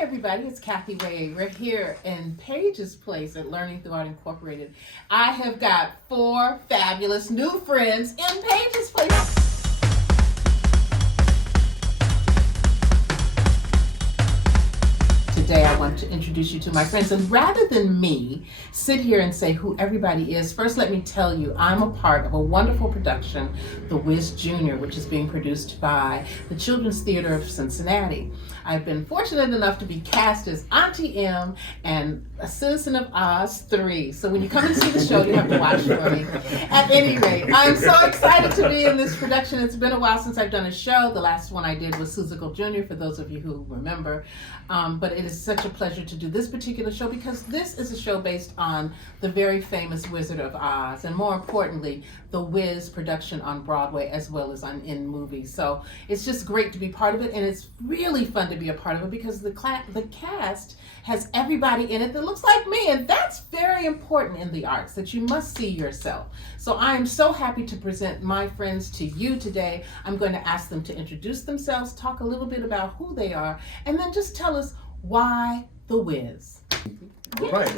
Everybody, it's Kathy Wade. We're here in Page's Place at Learning Through Art Incorporated. I have got 4 fabulous new friends in Page's Place. Today I want to introduce you to my friends, and rather than me sit here and say who everybody is, first let me tell you I'm a part of a wonderful production, the Wiz Junior, which is being produced by the Children's Theater of Cincinnati. I've been fortunate enough to be cast as Auntie M and a Citizen of Oz 3. So when you come and see the show, you have to watch for me. At any rate, I'm so excited to be in this production. It's been a while since I've done a show. The last one I did was Susical Jr., for those of you who remember. But it is such a pleasure to do this particular show because this is a show based on the very famous Wizard of Oz, and more importantly, the Wiz production on Broadway as well as in movies. So it's just great to be part of it, and it's really fun to be a part of it because the cast has everybody in it that looks like me, and that's very important in the arts, that you must see yourself. So I am so happy to present my friends to you today. I'm going to ask them to introduce themselves, talk a little bit about who they are, and then just tell us why the Wiz. Right.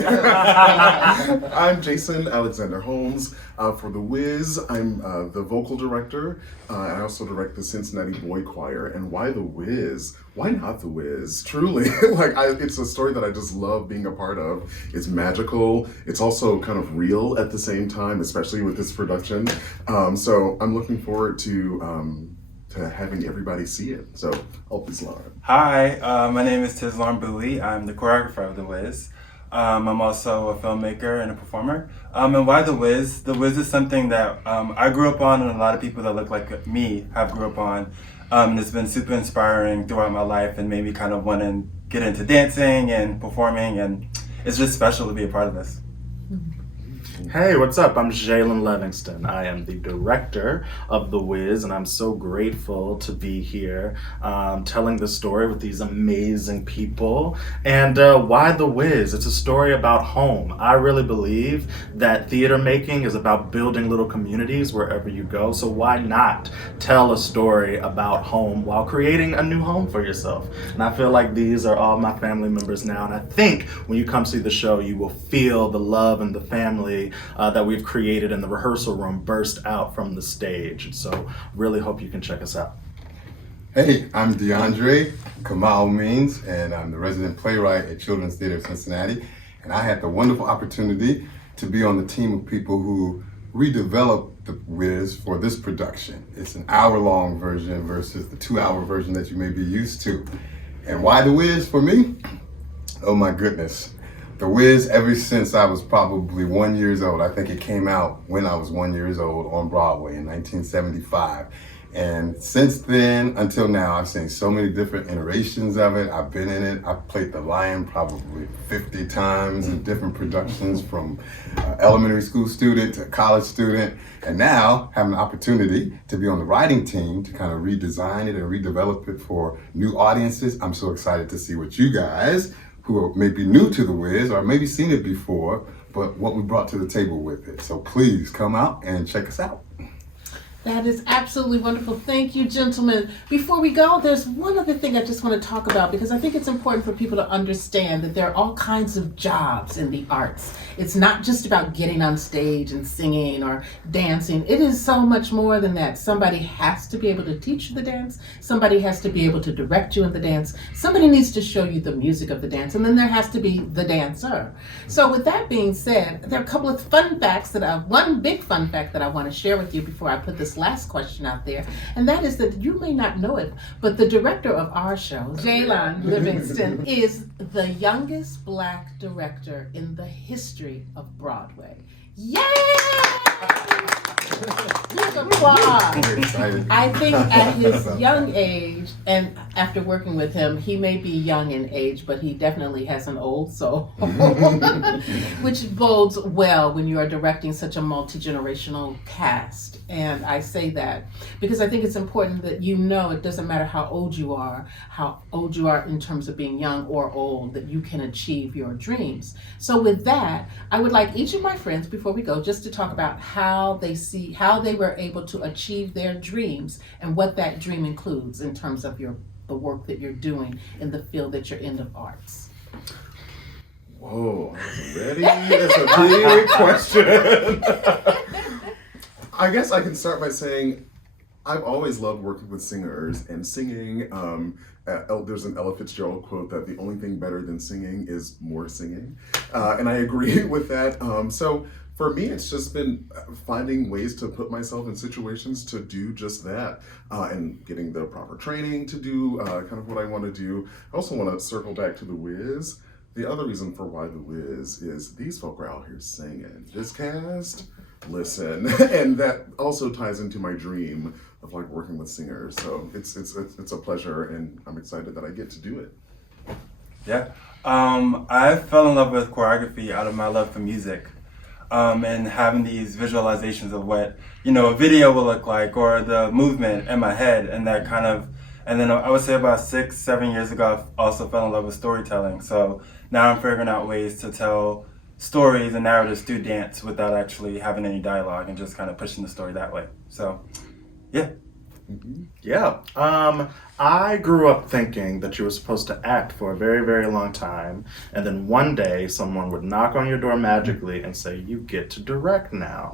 I'm Jason Alexander Holmes. For The Wiz, I'm the vocal director. I also direct the Cincinnati Boy Choir. And why The Wiz? Why not The Wiz? Truly. It's a story that I just love being a part of. It's magical. It's also kind of real at the same time, especially with this production. So I'm looking forward to having everybody see it. So, Tislarm. Hi, my name is Tislarm Bouie. I'm the choreographer of The Wiz. I'm also a filmmaker and a performer. And why The Wiz? The Wiz is something that I grew up on, and a lot of people that look like me have grew up on. And it's been super inspiring throughout my life and made me kind of want to get into dancing and performing, and it's just special to be a part of this. Hey, what's up? I'm Jaylen Livingston. I am the director of The Wiz, and I'm so grateful to be here telling the story with these amazing people. And why The Wiz? It's a story about home. I really believe that theater making is about building little communities wherever you go. So why not tell a story about home while creating a new home for yourself? And I feel like these are all my family members now. And I think when you come see the show, you will feel the love and the family that we've created in the rehearsal room burst out from the stage. So really hope you can check us out. Hey, I'm Deandre Kamal means, and I'm the resident playwright at Children's Theater of Cincinnati. And I had the wonderful opportunity to be on the team of people who redeveloped the Wiz for this production. It's an hour-long version versus the 2-hour version that you may be used to. And why the Wiz for me? Oh my goodness. The Wiz, ever since I was probably 1 year old, I think it came out when I was 1 year old on Broadway in 1975. And since then until now, I've seen so many different iterations of it. I've been in it. I've played the Lion probably 50 times in different productions, from elementary school student to college student. And now having the opportunity to be on the writing team to kind of redesign it and redevelop it for new audiences. I'm so excited to see what you guys, who are maybe new to The Wiz or maybe seen it before, but what we brought to the table with it. So please come out and check us out. That is absolutely wonderful. Thank you, gentlemen. Before we go, there's one other thing I just want to talk about, because I think it's important for people to understand that there are all kinds of jobs in the arts. It's not just about getting on stage and singing or dancing. It is so much more than that. Somebody has to be able to teach you the dance. Somebody has to be able to direct you in the dance. Somebody needs to show you the music of the dance. And then there has to be the dancer. So with that being said, there are a couple of fun facts one big fun fact that I want to share with you before I put this last question out there, and that is that you may not know it, but the director of our show, Jaylen Livingston, is the youngest Black director in the history of Broadway. Yay! Big applause. I think at his young age, and after working with him, he may be young in age, but he definitely has an old soul, which bodes well when you are directing such a multi-generational cast. And I say that because I think it's important that you know it doesn't matter how old you are in terms of being young or old, that you can achieve your dreams. So with that, I would like each of my friends, before we go, just to talk about how they were able to achieve their dreams and what that dream includes in terms of your the work that you're doing in the field that you're in of arts? Whoa, I wasn't ready. That's a big question. I guess I can start by saying I've always loved working with singers and singing. There's an Ella Fitzgerald quote that the only thing better than singing is more singing. And I agree with that. So for me, it's just been finding ways to put myself in situations to do just that, and getting the proper training to do kind of what I want to do. I also want to circle back to the Wiz. The other reason for why the Wiz is these folk are out here singing. This cast, listen, and that also ties into my dream of like working with singers. So it's a pleasure, and I'm excited that I get to do it. Yeah, I fell in love with choreography out of my love for music, and having these visualizations of what a video will look like or the movement in my head, and that kind of. And then I would say about 6-7 years ago, I also fell in love with storytelling. So now I'm figuring out ways to tell stories and narratives through dance without actually having any dialogue and just kind of pushing the story that way. So, yeah. Yeah. I grew up thinking that you were supposed to act for a very, very long time, and then one day someone would knock on your door magically and say, you get to direct now.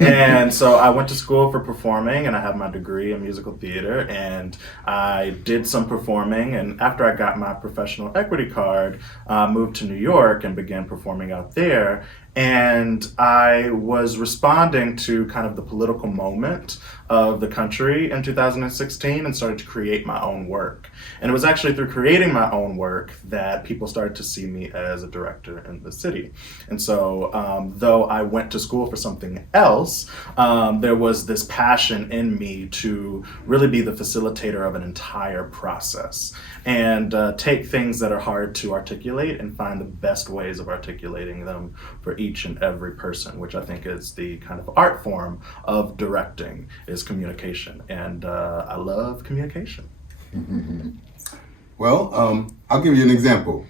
And so I went to school for performing, and I have my degree in musical theater, and I did some performing, and after I got my professional equity card, I moved to New York and began performing out there. And I was responding to kind of the political moment of the country in 2016 and started to create my own work. And it was actually through creating my own work that people started to see me as a director in the city. And so though I went to school for something else, there was this passion in me to really be the facilitator of an entire process and take things that are hard to articulate and find the best ways of articulating them for each and every person, which I think is the kind of art form of directing, is communication. And I love communication. Well, I'll give you an example.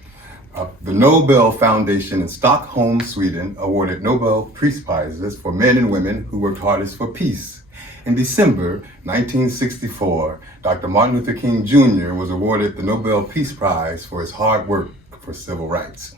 The Nobel Foundation in Stockholm, Sweden, awarded Nobel Peace Prizes for men and women who worked hardest for peace. In December 1964, Dr. Martin Luther King Jr. was awarded the Nobel Peace Prize for his hard work for civil rights.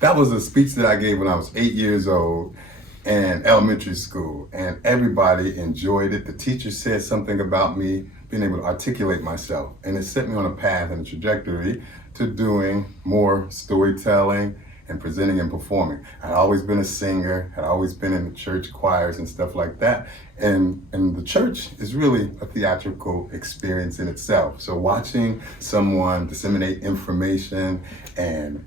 That was a speech that I gave when I was 8 years old in elementary school, and everybody enjoyed it. The teacher said something about me being able to articulate myself, and it set me on a path and a trajectory to doing more storytelling and presenting and performing. I'd always been a singer, had always been in the church choirs and stuff like that. And the church is really a theatrical experience in itself. So watching someone disseminate information and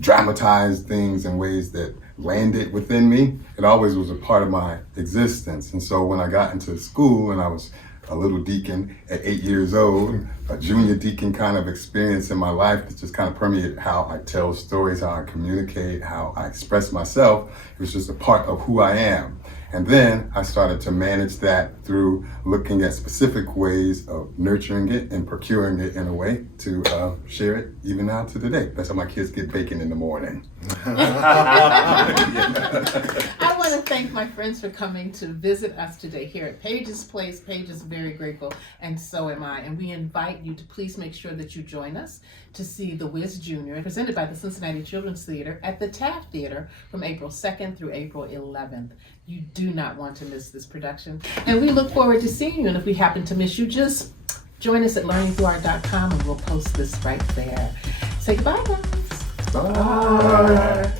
dramatize things in ways that landed within me, it always was a part of my existence. And so when I got into school and I was a little deacon at 8 years old, a junior deacon kind of experience in my life that just kind of permeated how I tell stories, how I communicate, how I express myself. It was just a part of who I am. And then I started to manage that through looking at specific ways of nurturing it and procuring it in a way to share it even now to today. That's how my kids get bacon in the morning. I want to thank my friends for coming to visit us today here at Page's Place. Paige is very grateful, and so am I. And we invite you to please make sure that you join us to see the Wiz Junior, presented by the Cincinnati Children's Theater at the Taft Theater from April 2nd through April 11th. You do not want to miss this production. And we look forward to seeing you. And if we happen to miss you, just join us at learningthroughart.com and we'll post this right there. Say goodbye, guys. Bye.